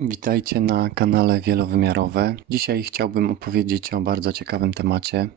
Witajcie na kanale Wielowymiarowe. Dzisiaj chciałbym opowiedzieć o bardzo ciekawym temacie,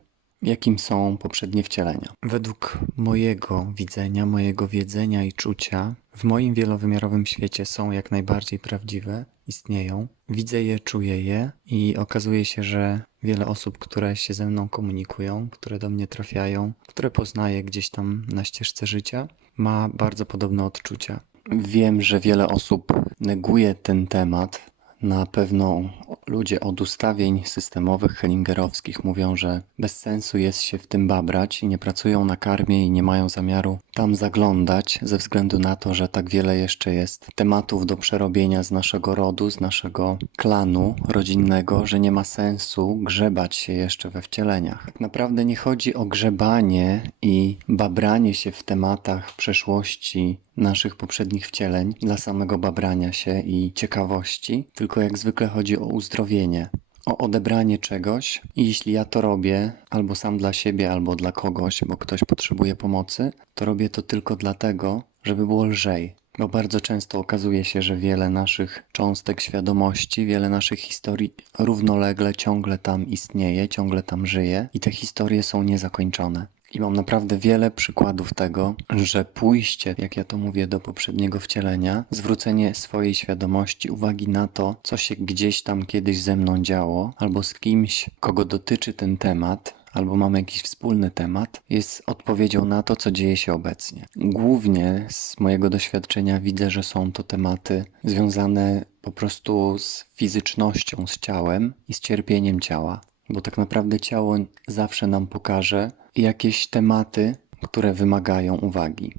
jakim są poprzednie wcielenia. Według mojego widzenia, mojego wiedzenia i czucia, w moim wielowymiarowym świecie są jak najbardziej prawdziwe, istnieją. Widzę je, czuję je i okazuje się, że wiele osób, które się ze mną komunikują, które do mnie trafiają, które poznaję gdzieś tam na ścieżce życia, ma bardzo podobne odczucia. Wiem, że wiele osób neguje ten temat. Na pewno ludzie od ustawień systemowych, hellingerowskich mówią, że bez sensu jest się w tym babrać i nie pracują na karmie i nie mają zamiaru tam zaglądać, ze względu na to, że tak wiele jeszcze jest tematów do przerobienia z naszego rodu, z naszego klanu rodzinnego, że nie ma sensu grzebać się jeszcze we wcieleniach. Tak naprawdę nie chodzi o grzebanie i babranie się w tematach przeszłości naszych poprzednich wcieleń dla samego babrania się i ciekawości, tylko jak zwykle chodzi o uzdrowienie, o odebranie czegoś i jeśli ja to robię albo sam dla siebie, albo dla kogoś, bo ktoś potrzebuje pomocy, to robię to tylko dlatego, żeby było lżej. Bo bardzo często okazuje się, że wiele naszych cząstek świadomości, wiele naszych historii równolegle ciągle tam istnieje, ciągle tam żyje i te historie są niezakończone. I mam naprawdę wiele przykładów tego, że pójście, jak ja to mówię, do poprzedniego wcielenia, zwrócenie swojej świadomości, uwagi na to, co się gdzieś tam kiedyś ze mną działo, albo z kimś, kogo dotyczy ten temat, albo mamy jakiś wspólny temat, jest odpowiedzią na to, co dzieje się obecnie. Głównie z mojego doświadczenia widzę, że są to tematy związane po prostu z fizycznością, z ciałem i z cierpieniem ciała, bo tak naprawdę ciało zawsze nam pokaże jakieś tematy, które wymagają uwagi.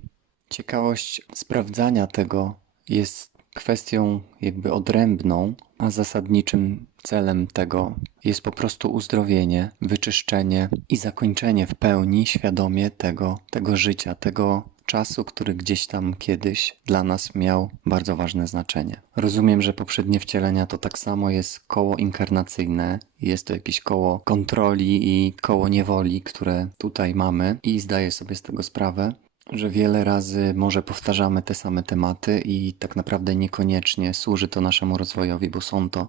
Ciekawość sprawdzania tego jest kwestią jakby odrębną, a zasadniczym celem tego jest po prostu uzdrowienie, wyczyszczenie i zakończenie w pełni świadomie tego, tego życia, tego czasu, który gdzieś tam kiedyś dla nas miał bardzo ważne znaczenie. Rozumiem, że poprzednie wcielenia to tak samo jest koło inkarnacyjne, jest to jakieś koło kontroli i koło niewoli, które tutaj mamy i zdaję sobie z tego sprawę że wiele razy może powtarzamy te same tematy i tak naprawdę niekoniecznie służy to naszemu rozwojowi, bo są to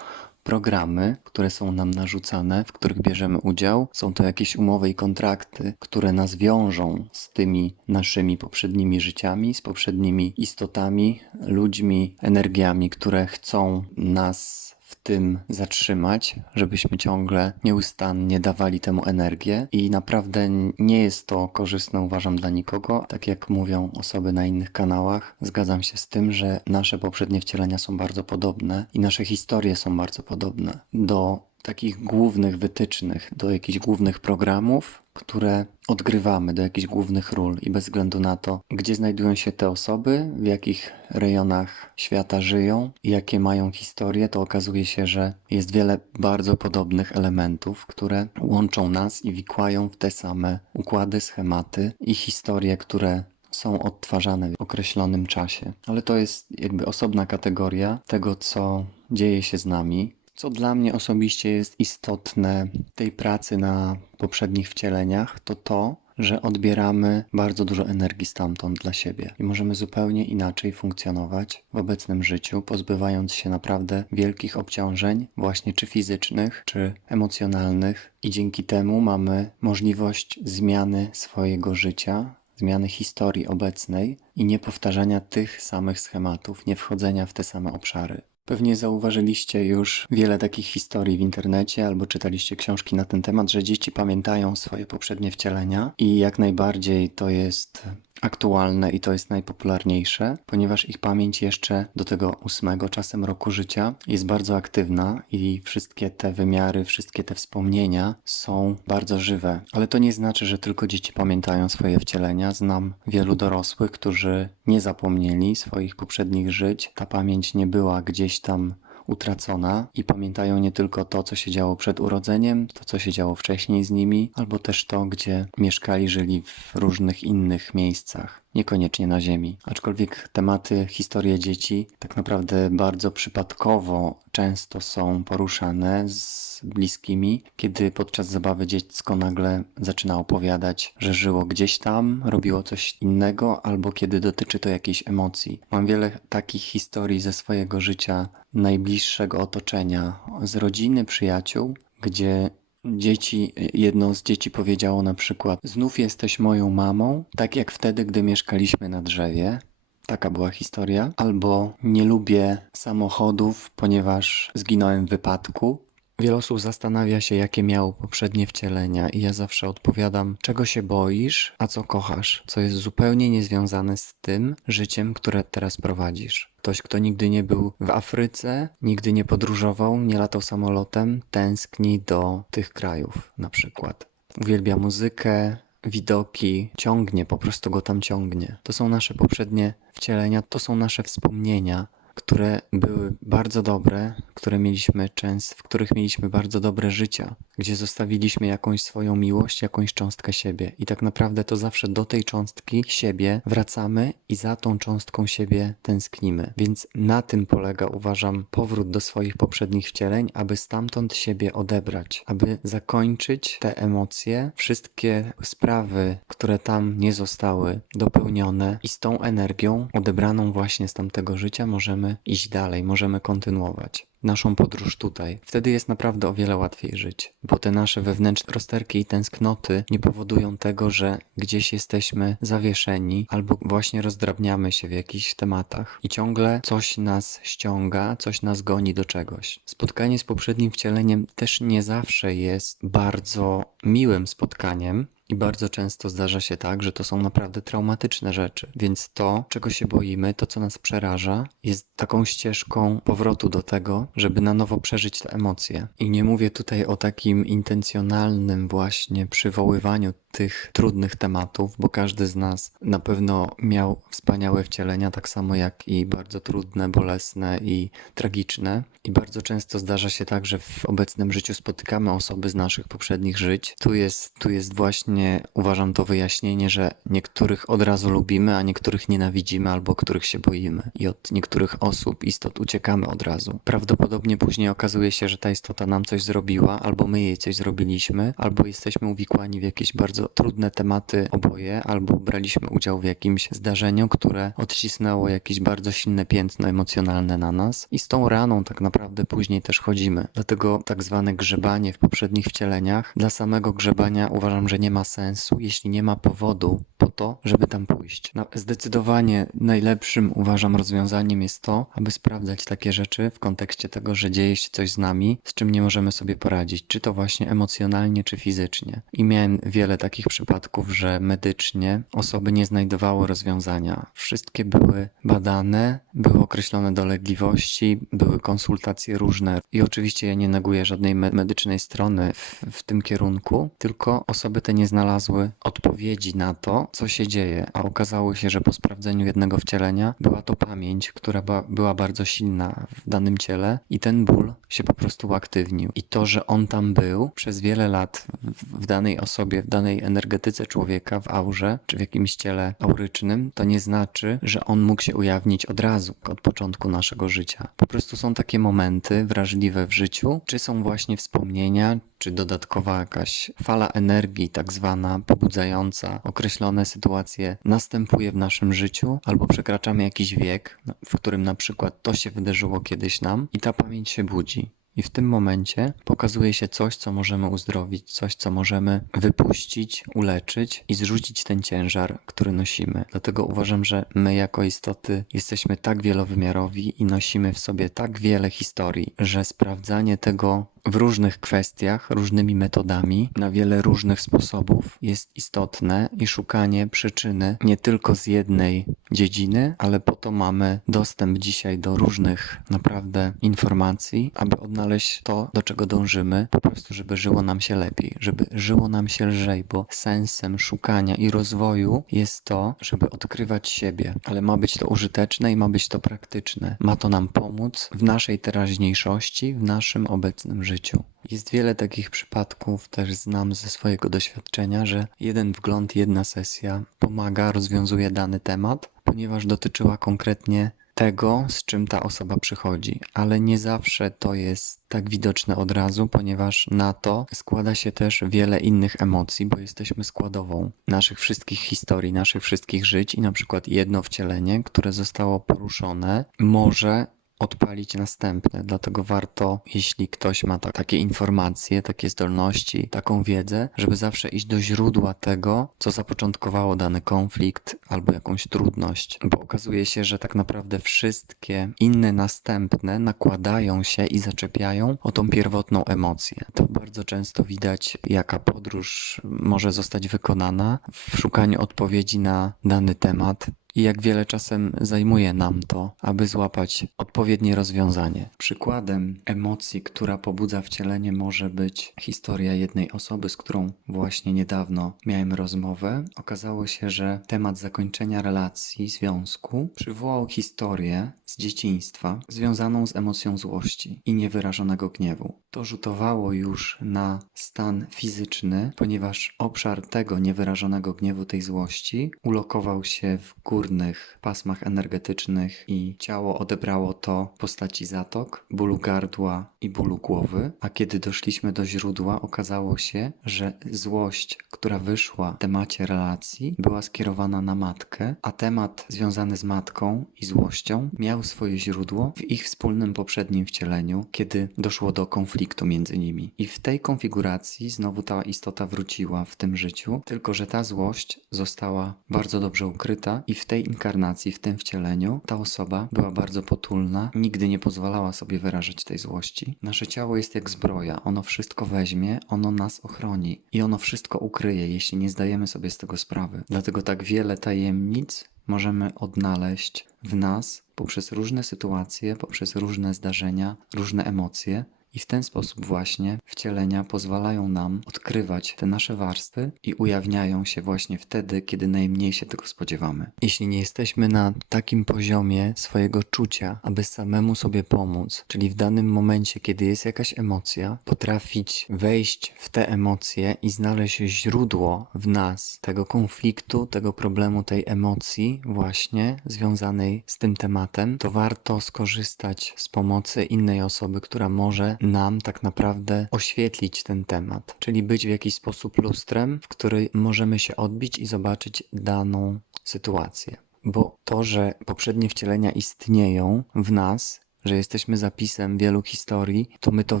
programy, które są nam narzucane, w których bierzemy udział. Są to jakieś umowy i kontrakty, które nas wiążą z tymi naszymi poprzednimi życiami, z poprzednimi istotami, ludźmi, energiami, które chcą nas w tym zatrzymać, żebyśmy ciągle nieustannie dawali temu energię i naprawdę nie jest to korzystne, uważam, dla nikogo. Tak jak mówią osoby na innych kanałach, zgadzam się z tym, że nasze poprzednie wcielenia są bardzo podobne i nasze historie są bardzo podobne do takich głównych wytycznych, do jakichś głównych programów, które odgrywamy, do jakichś głównych ról i bez względu na to, gdzie znajdują się te osoby, w jakich rejonach świata żyją i jakie mają historie, to okazuje się, że jest wiele bardzo podobnych elementów, które łączą nas i wikłają w te same układy, schematy i historie, które są odtwarzane w określonym czasie. Ale to jest jakby osobna kategoria tego, co dzieje się z nami, co dla mnie osobiście jest istotne w tej pracy na poprzednich wcieleniach, to to, że odbieramy bardzo dużo energii stamtąd dla siebie i możemy zupełnie inaczej funkcjonować w obecnym życiu, pozbywając się naprawdę wielkich obciążeń, właśnie czy fizycznych, czy emocjonalnych, i dzięki temu mamy możliwość zmiany swojego życia, zmiany historii obecnej i nie powtarzania tych samych schematów, nie wchodzenia w te same obszary. Pewnie zauważyliście już wiele takich historii w internecie albo czytaliście książki na ten temat, że dzieci pamiętają swoje poprzednie wcielenia i jak najbardziej to jest aktualne i to jest najpopularniejsze, ponieważ ich pamięć jeszcze do tego ósmego czasem roku życia jest bardzo aktywna i wszystkie te wymiary, wszystkie te wspomnienia są bardzo żywe. Ale to nie znaczy, że tylko dzieci pamiętają swoje wcielenia. Znam wielu dorosłych, którzy nie zapomnieli swoich poprzednich żyć. Ta pamięć nie była gdzieś tam utracona i pamiętają nie tylko to, co się działo przed urodzeniem, to, co się działo wcześniej z nimi, albo też to, gdzie mieszkali, żyli w różnych innych miejscach. Niekoniecznie na Ziemi. Aczkolwiek tematy, historie dzieci tak naprawdę bardzo przypadkowo często są poruszane z bliskimi, kiedy podczas zabawy dziecko nagle zaczyna opowiadać, że żyło gdzieś tam, robiło coś innego, albo kiedy dotyczy to jakiejś emocji. Mam wiele takich historii ze swojego życia, najbliższego otoczenia, z rodziny, przyjaciół, gdzie Dzieci, jedno z dzieci powiedziało na przykład: Znów jesteś moją mamą, tak jak wtedy, gdy mieszkaliśmy na drzewie. Taka była historia. Albo nie lubię samochodów, ponieważ zginąłem w wypadku. Wiele osób zastanawia się, jakie miało poprzednie wcielenia, i ja zawsze odpowiadam, czego się boisz, a co kochasz, co jest zupełnie niezwiązane z tym życiem, które teraz prowadzisz. Ktoś, kto nigdy nie był w Afryce, nigdy nie podróżował, nie latał samolotem, tęskni do tych krajów na przykład. Uwielbia muzykę, widoki, ciągnie, po prostu go tam ciągnie. To są nasze poprzednie wcielenia, to są nasze wspomnienia, które były bardzo dobre, które mieliśmy często, w których mieliśmy bardzo dobre życia, gdzie zostawiliśmy jakąś swoją miłość, jakąś cząstkę siebie. I tak naprawdę to zawsze do tej cząstki siebie wracamy i za tą cząstką siebie tęsknimy. Więc na tym polega, uważam, powrót do swoich poprzednich wcieleń, aby stamtąd siebie odebrać, aby zakończyć te emocje, wszystkie sprawy, które tam nie zostały dopełnione i z tą energią odebraną właśnie z tamtego życia możemy iść dalej, możemy kontynuować naszą podróż tutaj. Wtedy jest naprawdę o wiele łatwiej żyć, bo te nasze wewnętrzne rozterki i tęsknoty nie powodują tego, że gdzieś jesteśmy zawieszeni albo właśnie rozdrabniamy się w jakichś tematach i ciągle coś nas ściąga, coś nas goni do czegoś. Spotkanie z poprzednim wcieleniem też nie zawsze jest bardzo miłym spotkaniem, i bardzo często zdarza się tak, że to są naprawdę traumatyczne rzeczy. Więc to, czego się boimy, to, co nas przeraża, jest taką ścieżką powrotu do tego, żeby na nowo przeżyć te emocje. I nie mówię tutaj o takim intencjonalnym właśnie przywoływaniu tych trudnych tematów, bo każdy z nas na pewno miał wspaniałe wcielenia, tak samo jak i bardzo trudne, bolesne i tragiczne. I bardzo często zdarza się tak, że w obecnym życiu spotykamy osoby z naszych poprzednich żyć. Tu jest, tu jest właśnie, uważam to wyjaśnienie, że niektórych od razu lubimy, a niektórych nienawidzimy albo których się boimy. I od niektórych osób, istot uciekamy od razu. Prawdopodobnie później okazuje się, że ta istota nam coś zrobiła, albo my jej coś zrobiliśmy, albo jesteśmy uwikłani w jakieś bardzo trudne tematy oboje, albo braliśmy udział w jakimś zdarzeniu, które odcisnęło jakieś bardzo silne piętno emocjonalne na nas i z tą raną tak naprawdę później też chodzimy. Dlatego tak zwane grzebanie w poprzednich wcieleniach, dla samego grzebania uważam, że nie ma sensu, jeśli nie ma powodu po to, żeby tam pójść. No, zdecydowanie najlepszym uważam rozwiązaniem jest to, aby sprawdzać takie rzeczy w kontekście tego, że dzieje się coś z nami, z czym nie możemy sobie poradzić, czy to właśnie emocjonalnie, czy fizycznie. I miałem wiele takich przypadków, że medycznie osoby nie znajdowały rozwiązania. Wszystkie były badane, były określone dolegliwości, były konsultacje różne. I oczywiście ja nie neguję żadnej me medycznej strony w, w tym kierunku, tylko osoby te nie znalazły odpowiedzi na to, co się dzieje. A okazało się, że po sprawdzeniu jednego wcielenia była to pamięć, która ba była bardzo silna w danym ciele i ten ból się po prostu uaktywnił. I to, że on tam był przez wiele lat w, w danej osobie, w danej energetyce człowieka, w aurze czy w jakimś ciele aurycznym, to nie znaczy, że on mógł się ujawnić od razu, od początku naszego życia. Po prostu są takie momenty wrażliwe w życiu, czy są właśnie wspomnienia, czy dodatkowa jakaś fala energii, tak zwana, pobudzająca określone sytuacje, następuje w naszym życiu, albo przekraczamy jakiś wiek, w którym na przykład to się wydarzyło kiedyś nam i ta pamięć się budzi. I w tym momencie pokazuje się coś, co możemy uzdrowić, coś, co możemy wypuścić, uleczyć i zrzucić ten ciężar, który nosimy. Dlatego uważam, że my jako istoty jesteśmy tak wielowymiarowi i nosimy w sobie tak wiele historii, że sprawdzanie tego w różnych kwestiach, różnymi metodami, na wiele różnych sposobów jest istotne i szukanie przyczyny nie tylko z jednej dziedziny, ale po to mamy dostęp dzisiaj do różnych naprawdę informacji, aby odnaleźć to, do czego dążymy, po prostu, żeby żyło nam się lepiej, żeby żyło nam się lżej, bo sensem szukania i rozwoju jest to, żeby odkrywać siebie, ale ma być to użyteczne i ma być to praktyczne. Ma to nam pomóc w naszej teraźniejszości, w naszym obecnym życiu życiu. Jest wiele takich przypadków, też znam ze swojego doświadczenia, że jeden wgląd, jedna sesja pomaga, rozwiązuje dany temat, ponieważ dotyczyła konkretnie tego, z czym ta osoba przychodzi, ale nie zawsze to jest tak widoczne od razu, ponieważ na to składa się też wiele innych emocji, bo jesteśmy składową naszych wszystkich historii, naszych wszystkich żyć i na przykład jedno wcielenie, które zostało poruszone, może odpalić następne. Dlatego warto, jeśli ktoś ma ta, takie informacje, takie zdolności, taką wiedzę, żeby zawsze iść do źródła tego, co zapoczątkowało dany konflikt albo jakąś trudność. Bo okazuje się, że tak naprawdę wszystkie inne następne nakładają się i zaczepiają o tą pierwotną emocję. To bardzo często widać, jaka podróż może zostać wykonana w szukaniu odpowiedzi na dany temat i jak wiele czasem zajmuje nam to, aby złapać odpowiednie rozwiązanie. Przykładem emocji, która pobudza wcielenie, może być historia jednej osoby, z którą właśnie niedawno miałem rozmowę. Okazało się, że temat zakończenia relacji, związku przywołał historię z dzieciństwa związaną z emocją złości i niewyrażonego gniewu. To rzutowało już na stan fizyczny, ponieważ obszar tego niewyrażonego gniewu, tej złości, ulokował się w górnych pasmach energetycznych i ciało odebrało to w postaci zatok, bólu gardła i bólu głowy. A kiedy doszliśmy do źródła, okazało się, że złość, która wyszła w temacie relacji, była skierowana na matkę, a temat związany z matką i złością miał swoje źródło w ich wspólnym poprzednim wcieleniu, kiedy doszło do konfliktu między nimi. I w tej konfiguracji znowu ta istota wróciła w tym życiu, tylko że ta złość została bardzo dobrze ukryta i w tej inkarnacji, w tym wcieleniu, ta osoba była bardzo potulna, nigdy nie pozwalała sobie wyrażać tej złości. Nasze ciało jest jak zbroja, ono wszystko weźmie, ono nas ochroni i ono wszystko ukryje, jeśli nie zdajemy sobie z tego sprawy. Dlatego tak wiele tajemnic możemy odnaleźć w nas poprzez różne sytuacje, poprzez różne zdarzenia, różne emocje. I w ten sposób właśnie wcielenia pozwalają nam odkrywać te nasze warstwy i ujawniają się właśnie wtedy, kiedy najmniej się tego spodziewamy. Jeśli nie jesteśmy na takim poziomie swojego czucia, aby samemu sobie pomóc, czyli w danym momencie, kiedy jest jakaś emocja, potrafić wejść w te emocje i znaleźć źródło w nas tego konfliktu, tego problemu, tej emocji właśnie związanej z tym tematem, to warto skorzystać z pomocy innej osoby, która może nam tak naprawdę oświetlić ten temat, czyli być w jakiś sposób lustrem, w której możemy się odbić i zobaczyć daną sytuację. Bo to, że poprzednie wcielenia istnieją w nas, że jesteśmy zapisem wielu historii, to my to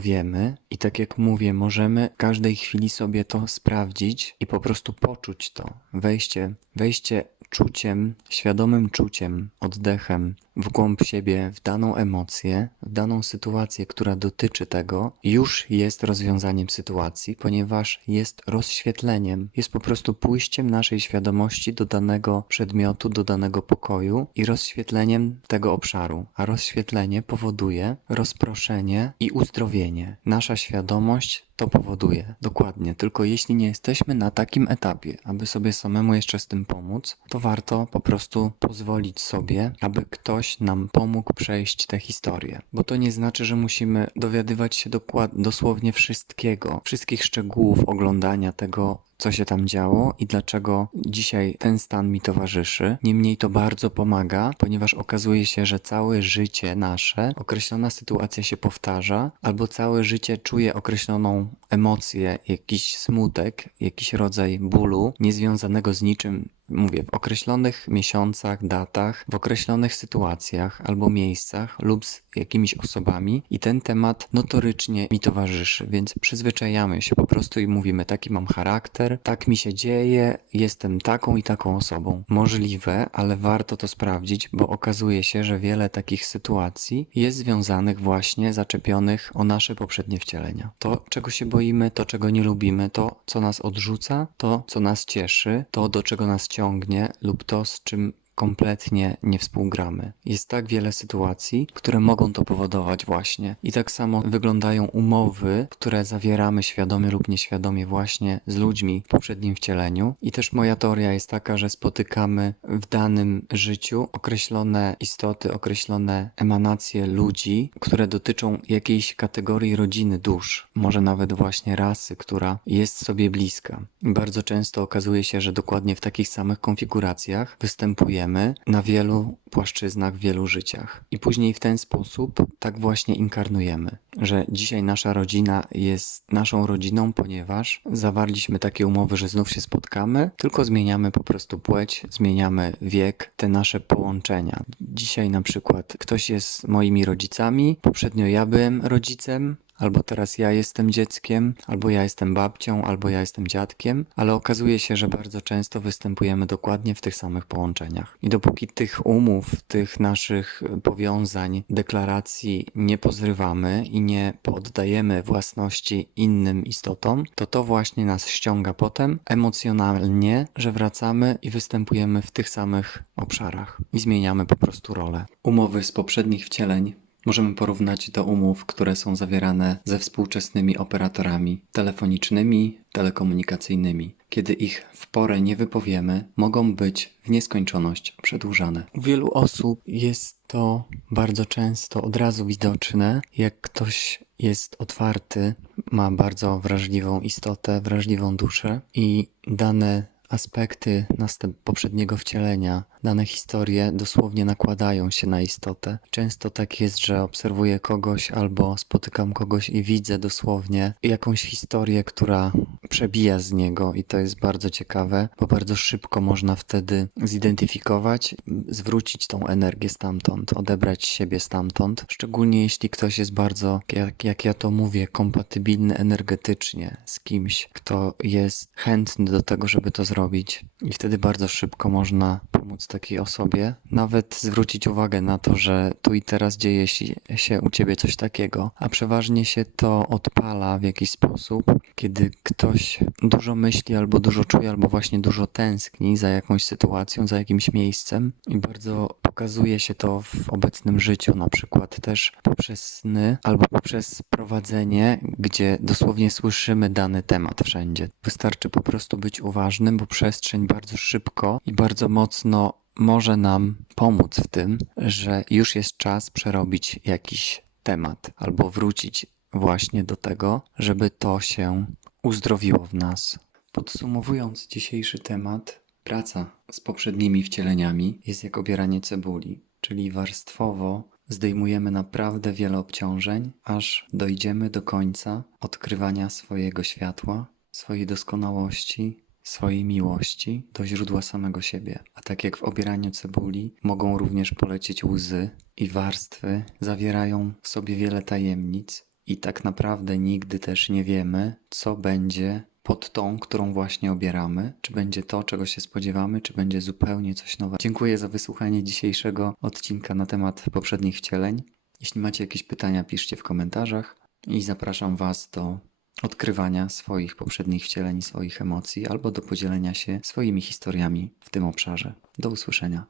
wiemy i tak jak mówię, możemy w każdej chwili sobie to sprawdzić i po prostu poczuć to. Wejście, wejście czuciem, świadomym czuciem, oddechem w głąb siebie, w daną emocję, w daną sytuację, która dotyczy tego, już jest rozwiązaniem sytuacji, ponieważ jest rozświetleniem, jest po prostu pójściem naszej świadomości do danego przedmiotu, do danego pokoju i rozświetleniem tego obszaru. A rozświetlenie powoduje rozproszenie i uzdrowienie. Nasza świadomość to powoduje. Dokładnie. Tylko jeśli nie jesteśmy na takim etapie, aby sobie samemu jeszcze z tym pomóc, to warto po prostu pozwolić sobie, aby ktoś nam pomógł przejść tę historię. Bo to nie znaczy, że musimy dowiadywać się dokład- dosłownie wszystkiego, wszystkich szczegółów oglądania tego, co się tam działo i dlaczego dzisiaj ten stan mi towarzyszy. Niemniej to bardzo pomaga, ponieważ okazuje się, że całe życie nasze, określona sytuacja się powtarza, albo całe życie czuje określoną emocję, jakiś smutek, jakiś rodzaj bólu, niezwiązanego z niczym mówię, w określonych miesiącach, datach, w określonych sytuacjach albo miejscach lub z jakimiś osobami i ten temat notorycznie mi towarzyszy, więc przyzwyczajamy się po prostu i mówimy, taki mam charakter, tak mi się dzieje, jestem taką i taką osobą. Możliwe, ale warto to sprawdzić, bo okazuje się, że wiele takich sytuacji jest związanych właśnie, zaczepionych o nasze poprzednie wcielenia. To, czego się boimy, to, czego nie lubimy, to, co nas odrzuca, to, co nas cieszy, to, do czego nas ciągnie lub to, z czym kompletnie nie współgramy. Jest tak wiele sytuacji, które mogą to powodować właśnie. I tak samo wyglądają umowy, które zawieramy świadomie lub nieświadomie właśnie z ludźmi w poprzednim wcieleniu. I też moja teoria jest taka, że spotykamy w danym życiu określone istoty, określone emanacje ludzi, które dotyczą jakiejś kategorii rodziny dusz, może nawet właśnie rasy, która jest sobie bliska. Bardzo często okazuje się, że dokładnie w takich samych konfiguracjach występujemy na wielu płaszczyznach, w wielu życiach. I później w ten sposób tak właśnie inkarnujemy, że dzisiaj nasza rodzina jest naszą rodziną, ponieważ zawarliśmy takie umowy, że znów się spotkamy, tylko zmieniamy po prostu płeć, zmieniamy wiek, te nasze połączenia. Dzisiaj na przykład ktoś jest moimi rodzicami, poprzednio ja byłem rodzicem, Albo teraz ja jestem dzieckiem, albo ja jestem babcią, albo ja jestem dziadkiem, ale okazuje się, że bardzo często występujemy dokładnie w tych samych połączeniach. I dopóki tych umów, tych naszych powiązań, deklaracji nie pozrywamy i nie poddajemy własności innym istotom, to to właśnie nas ściąga potem emocjonalnie, że wracamy i występujemy w tych samych obszarach i zmieniamy po prostu rolę. Umowy z poprzednich wcieleń możemy porównać do umów, które są zawierane ze współczesnymi operatorami telefonicznymi, telekomunikacyjnymi. Kiedy ich w porę nie wypowiemy, mogą być w nieskończoność przedłużane. U wielu osób jest to bardzo często od razu widoczne, jak ktoś jest otwarty, ma bardzo wrażliwą istotę, wrażliwą duszę i dane aspekty następ poprzedniego wcielenia, dane historie dosłownie nakładają się na istotę. Często tak jest, że obserwuję kogoś albo spotykam kogoś i widzę dosłownie jakąś historię, która przebija z niego i to jest bardzo ciekawe, bo bardzo szybko można wtedy zidentyfikować, zwrócić tą energię stamtąd, odebrać siebie stamtąd, szczególnie jeśli ktoś jest bardzo, jak, jak ja to mówię, kompatybilny energetycznie z kimś, kto jest chętny do tego, żeby to zrobić i wtedy bardzo szybko można pomóc takiej osobie, nawet zwrócić uwagę na to, że tu i teraz dzieje się, u ciebie coś takiego, a przeważnie się to odpala w jakiś sposób, kiedy ktoś dużo myśli, albo dużo czuje, albo właśnie dużo tęskni za jakąś sytuacją, za jakimś miejscem i bardzo pokazuje się to w obecnym życiu, na przykład też poprzez sny albo poprzez prowadzenie, gdzie dosłownie słyszymy dany temat wszędzie. Wystarczy po prostu być uważnym, bo przestrzeń bardzo szybko i bardzo mocno może nam pomóc w tym, że już jest czas przerobić jakiś temat albo wrócić właśnie do tego, żeby to się uzdrowiło w nas. Podsumowując dzisiejszy temat, praca z poprzednimi wcieleniami jest jak obieranie cebuli, czyli warstwowo zdejmujemy naprawdę wiele obciążeń, aż dojdziemy do końca odkrywania swojego światła, swojej doskonałości, swojej miłości do źródła samego siebie. A tak jak w obieraniu cebuli, mogą również polecieć łzy i warstwy zawierają w sobie wiele tajemnic, i tak naprawdę nigdy też nie wiemy, co będzie pod tą, którą właśnie obieramy. Czy będzie to, czego się spodziewamy, czy będzie zupełnie coś nowego. Dziękuję za wysłuchanie dzisiejszego odcinka na temat poprzednich wcieleń. Jeśli macie jakieś pytania, piszcie w komentarzach i zapraszam Was do odkrywania swoich poprzednich wcieleń, swoich emocji albo do podzielenia się swoimi historiami w tym obszarze. Do usłyszenia.